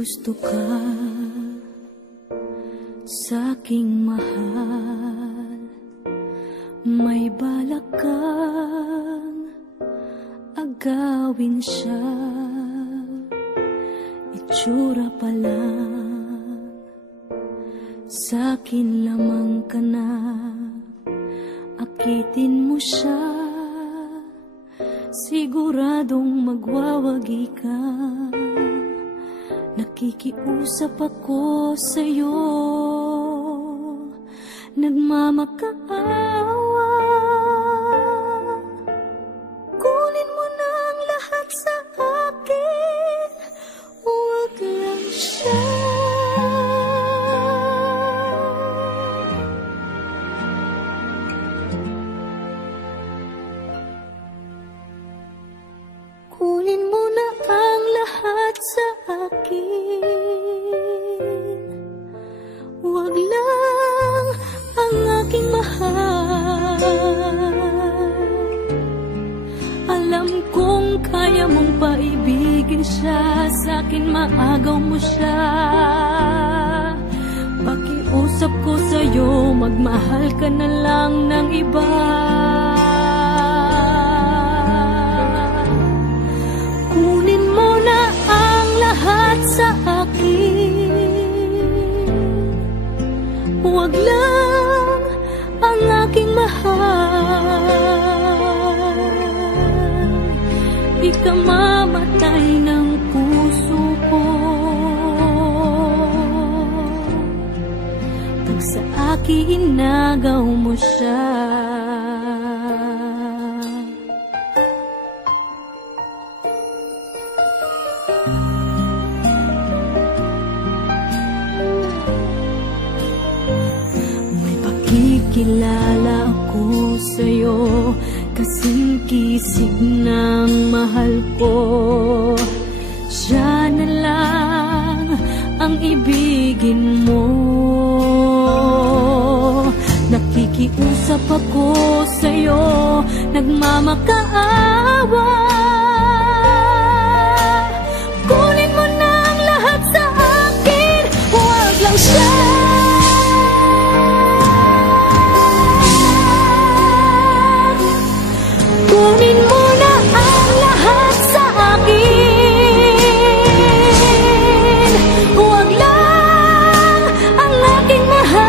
gusto ka sa'king mahal, may balak kang agawin siya. Itsura pa lang, sa'kin lamang ka na, akitin mo siya, siguradong magwawagi ka. Nakikiusap ako sa'yo, nagmamakaawa. Kunin mo na ang lahat sa akin, huwag lang siya. Kunin mo na ang lahat sa akin, huwag lang ang aking mahal. Alam kong kaya mong paibigin siya, sa'kin maagaw mo siya. Pakiusap ko sa'yo, magmahal ka na lang ng iba. Kunin mo na ang lahat sa akin, huwag lang ang aking mahal. Ikamamatay ng puso ko, pag sa akin inagaw mo siya. Kilala ako sa'yo, kasing kisig ng mahal ko. Siya na lang ang ibigin mo. Nakikiusap ako sa'yo, nagmamakaawa. Kunin mo na ang lahat sa akin, huwag lang siya. Kunin mo na ang lahat sa akin, huwag lang ang aking mahal.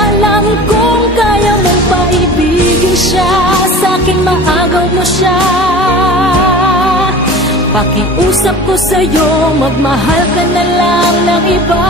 Alam kong kaya mong paibigin siya, sa'kin maagaw mo siya. Pakiusap ko sa'yo, magmahal ka na lang ng iba.